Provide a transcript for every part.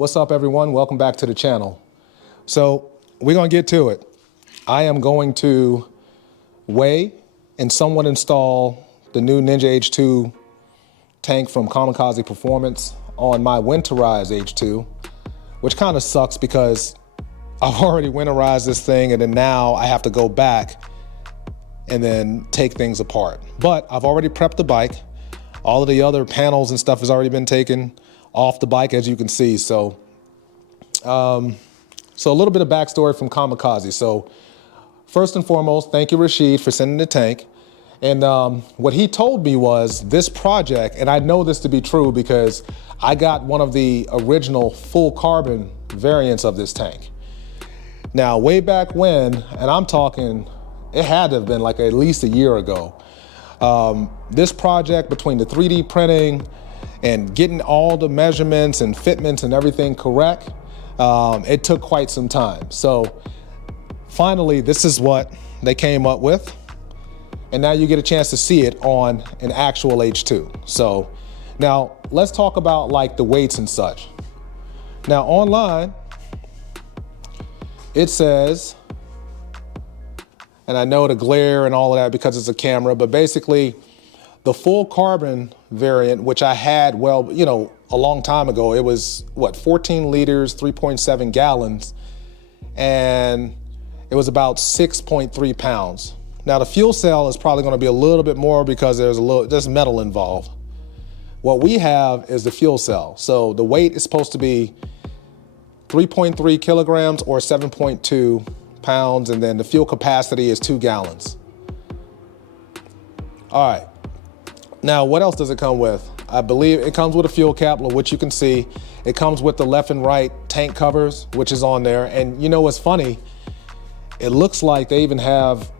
What's up, everyone? Welcome back to the channel. So we're gonna get to it. I am going to weigh and somewhat install the new Ninja H2 tank from Kamikaze Performance on my winterized H2, which kind of sucks because I've already winterized this thing and then now I have to go back and then take things apart. But I've already prepped the bike. All of the other panels and stuff has already been taken off the bike, as you can see. So a little bit of backstory from Kamikaze. So first and foremost, thank you, Rashid, for sending the tank. And what he told me was this project, and I know this to be true because I got one of the original full carbon variants of this tank. Now, way back when, and I'm talking, it had to have been like at least a year ago. This project, between the 3D printing and getting all the measurements and fitments and everything correct, it took quite some time. So finally, this is what they came up with. And now you get a chance to see it on an actual H2. So now let's talk about like the weights and such. Now online, it says, and I know the glare and all of that because it's a camera, but basically the full carbon variant, which I had, well, you know, a long time ago, it was what, 14 liters, 3.7 gallons, and it was about 6.3 pounds. Now the fuel cell is probably gonna be a little bit more because there's metal involved. What we have is the fuel cell. So the weight is supposed to be 3.3 kilograms or 7.2 pounds, and then the fuel capacity is 2 gallons. All right, now what else does it come with? I believe it comes with a fuel cap, which you can see. It comes with the left and right tank covers, which is on there. And you know what's funny? It looks like they even have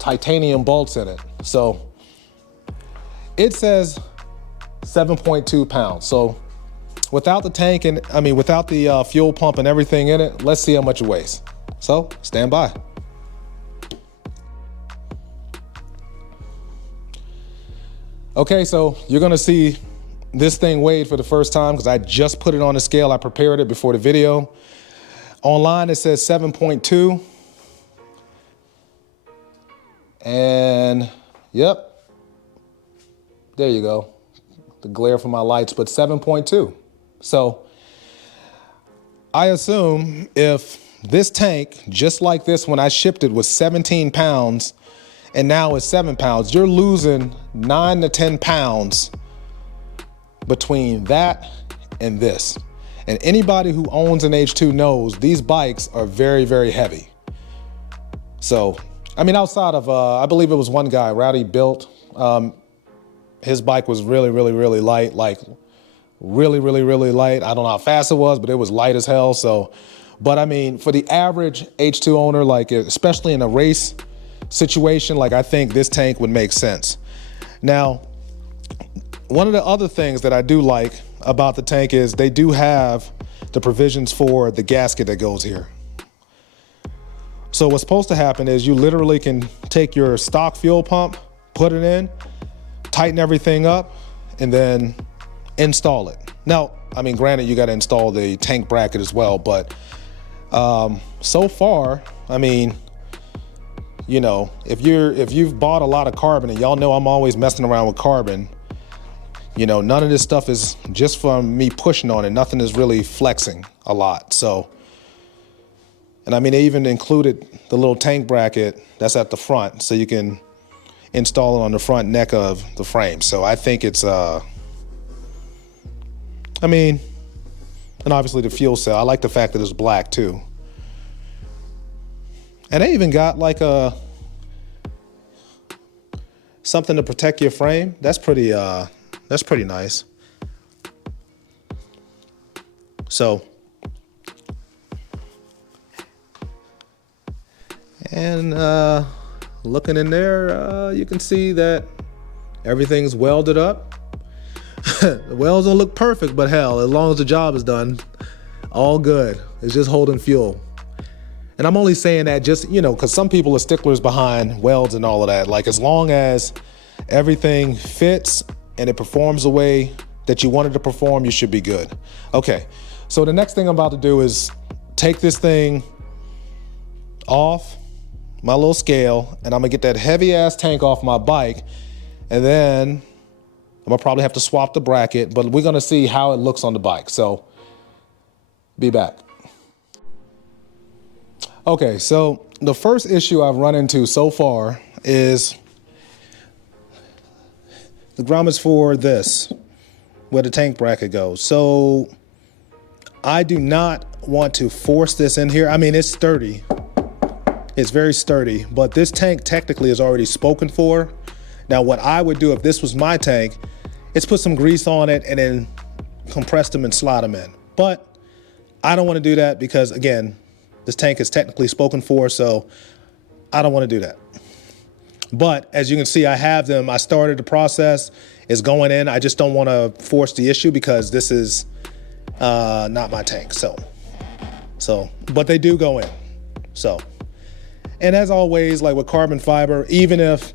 titanium bolts in it. So it says 7.2 pounds. So without the tank and without the fuel pump and everything in it, let's see how much it weighs. So stand by. Okay, so you're gonna see this thing weighed for the first time because I just put it on the scale. I prepared it before the video. Online it says 7.2. And yep, there you go. The glare from my lights, but 7.2. So I assume if this tank, just like this when I shipped it, was 17 pounds and now it's 7 pounds, you're losing 9 to 10 pounds between that and this. And anybody who owns an H2 knows these bikes are very, very heavy. So, I mean, outside of, I believe it was one guy, Rowdy built, his bike was really, really, really light, like really, really, really light. I don't know how fast it was, but it was light as hell. So, but I mean, for the average H2 owner, like especially in a race situation, like I think this tank would make sense. Now, one of the other things that I do like about the tank is they do have the provisions for the gasket that goes here. So what's supposed to happen is you literally can take your stock fuel pump, put it in, tighten everything up, and then install it. Now, I mean, granted, you got to install the tank bracket as well, but so far, I mean, you know, if you've bought a lot of carbon, and y'all know I'm always messing around with carbon, you know, none of this stuff is just from me pushing on it. Nothing is really flexing a lot. So, and I mean, they even included the little tank bracket that's at the front, so you can install it on the front neck of the frame. So I think it's, I mean, and obviously the fuel cell. I like the fact that it's black too. And they even got like something to protect your frame. That's pretty nice. So, and looking in there, you can see that everything's welded up. The welds don't look perfect, but hell, as long as the job is done, all good. It's just holding fuel. And I'm only saying that just, you know, because some people are sticklers behind welds and all of that. Like, as long as everything fits and it performs the way that you wanted to perform, you should be good. Okay, So the next thing I'm about to do is take this thing off my little scale, and I'm gonna get that heavy ass tank off my bike, and then I'm gonna probably have to swap the bracket, but we're gonna see how it looks on the bike. So be back. Okay, so the first issue I've run into so far is the grommets for this, where the tank bracket goes. So I do not want to force this in here. I mean, it's sturdy. It's very sturdy, but this tank technically is already spoken for. Now, what I would do if this was my tank is put some grease on it and then compress them and slide them in. But I don't want to do that because, again, this tank is technically spoken for, so I don't want to do that. But as you can see, I have them. I started the process. It's going in. I just don't want to force the issue because this is not my tank. So, but they do go in. So, and as always, like with carbon fiber, even if,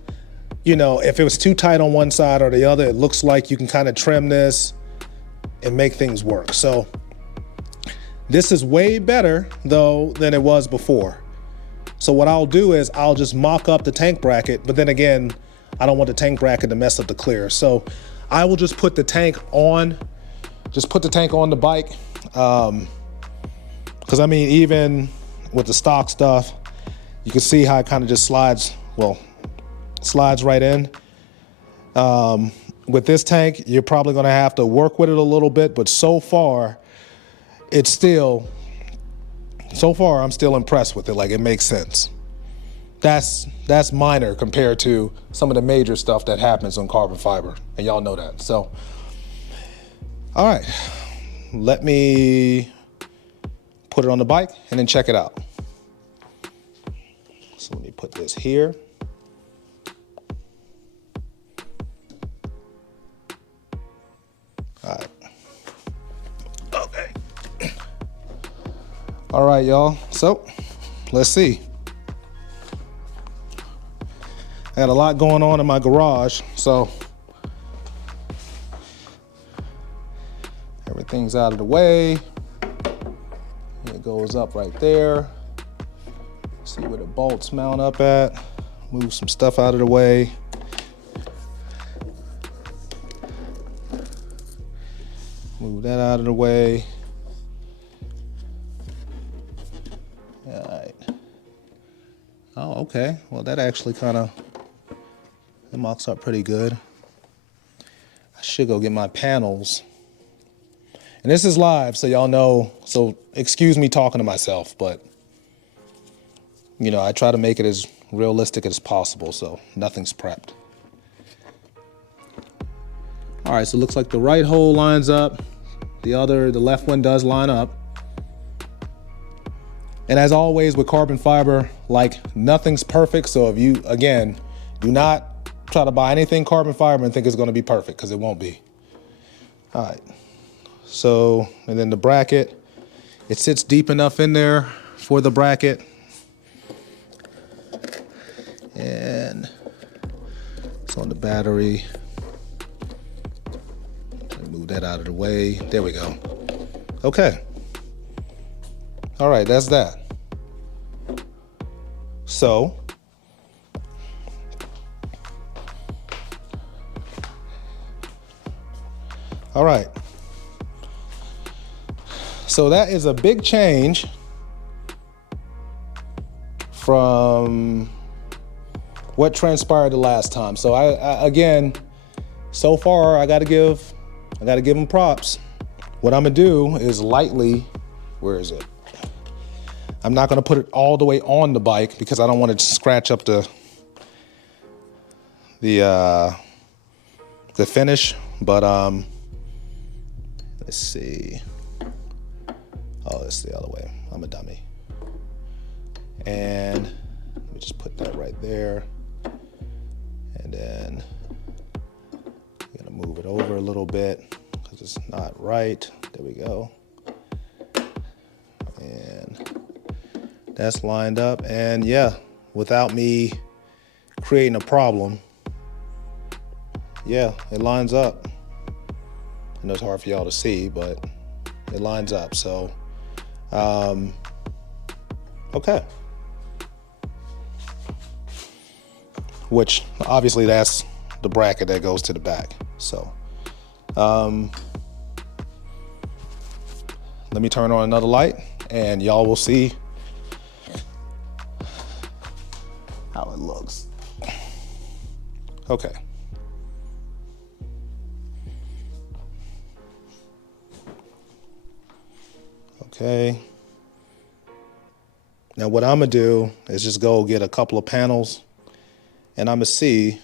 you know, if it was too tight on one side or the other, it looks like you can kind of trim this and make things work. So this is way better though than it was before. So what I'll do is I'll just mock up the tank bracket, but then again, I don't want the tank bracket to mess up the clear. So I will just put the tank on, the bike. Cause I mean, even with the stock stuff, you can see how it kind of just slides right in. With this tank, you're probably gonna have to work with it a little bit, but so far, I'm still impressed with it. Like, it makes sense. That's minor compared to some of the major stuff that happens on carbon fiber, and y'all know that. So, all right, let me put it on the bike and then check it out. So let me put this here. All right. Okay. All right, y'all. So let's see. I got a lot going on in my garage, so everything's out of the way. It goes up right there. See where the bolts mount up at. Move some stuff out of the way. Move that out of the way. All right. Oh, okay. Well, that actually it mocks up pretty good. I should go get my panels. And this is live, so y'all know, so excuse me talking to myself, but you know, I try to make it as realistic as possible, so nothing's prepped. All right, so it looks like the right hole lines up. The left one does line up. And as always with carbon fiber, like, nothing's perfect. So if you, again, do not try to buy anything carbon fiber and think it's gonna be perfect, because it won't be. All right, so, and then the bracket, it sits deep enough in there for the bracket. And it's on the battery. Move that out of the way. There we go. Okay. All right, that's that. So, all right. So that is a big change from what transpired the last time. So I again, so far I gotta give them props. What I'm gonna do is lightly, where is it? I'm not gonna put it all the way on the bike because I don't want to scratch up the finish, but let's see. Oh, it's the other way. I'm a dummy. And let me just put that right there. And then I'm gonna move it over a little bit because it's not right. There we go. And that's lined up. And yeah, without me creating a problem, yeah, it lines up. I know it's hard for y'all to see, but It lines up. So, okay. Which obviously that's the bracket that goes to the back. So, let me turn on another light and y'all will see how it looks. Okay. Okay. Now what I'm gonna do is just go get a couple of panels and I'm gonna see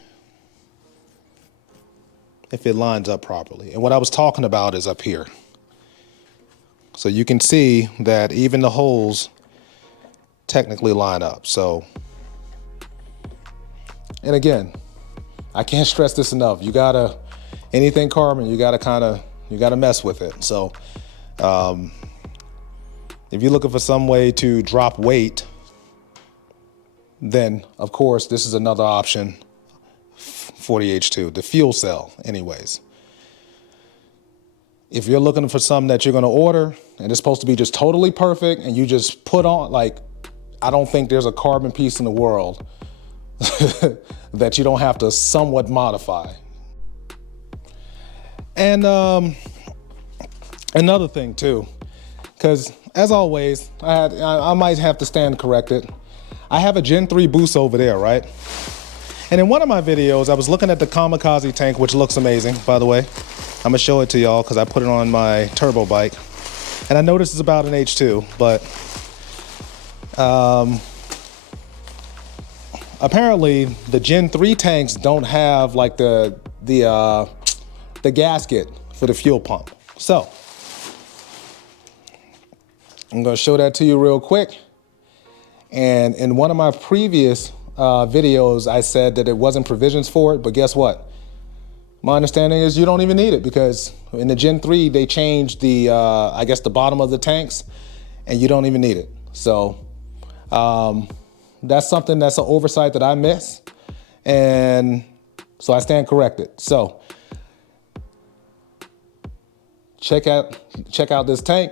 if it lines up properly. And what I was talking about is up here. So you can see that even the holes technically line up. So, and again, I can't stress this enough. You gotta, anything carbon, you gotta mess with it. So, if you're looking for some way to drop weight, then of course this is another option for the H2, the fuel cell anyways. If you're looking for something that you're gonna order and it's supposed to be just totally perfect and you just put on, like, I don't think there's a carbon piece in the world that you don't have to somewhat modify. And another thing too, because as always, I might have to stand corrected. I have a Gen 3 boost over there, right? And in one of my videos, I was looking at the Kamikaze tank, which looks amazing, by the way. I'm gonna show it to y'all because I put it on my turbo bike. And I noticed it's about an H2, but apparently the Gen 3 tanks don't have like the gasket for the fuel pump. So I'm gonna show that to you real quick. And in one of my previous videos, I said that it wasn't provisions for it, but guess what? My understanding is you don't even need it because in the Gen 3, they changed the, I guess the bottom of the tanks and you don't even need it. So that's something that's an oversight that I miss. And so I stand corrected. So check out this tank.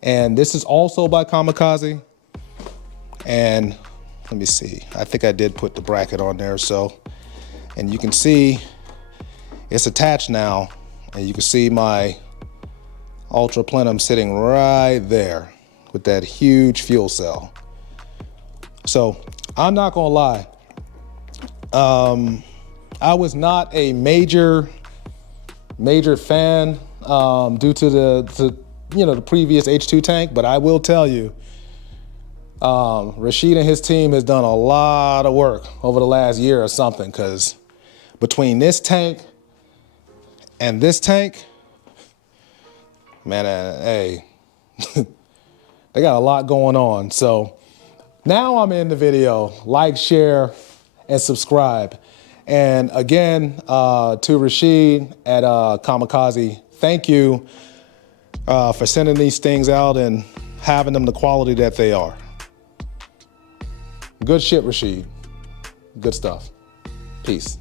And this is also by Kamikaze. And let me see, I think I did put the bracket on there. So, and you can see it's attached now, and you can see my ultra plenum sitting right there with that huge fuel cell. So I'm not gonna lie, I was not a major fan due to the previous H2 tank, but I will tell you, Rashid and his team has done a lot of work over the last year or something, because between this tank and this tank, man, hey, they got a lot going on. So now I'm in the video. Like, share, and subscribe. And again, to Rashid at Kamikaze, thank you for sending these things out and having them the quality that they are. Good shit, Rashid. Good stuff. Peace.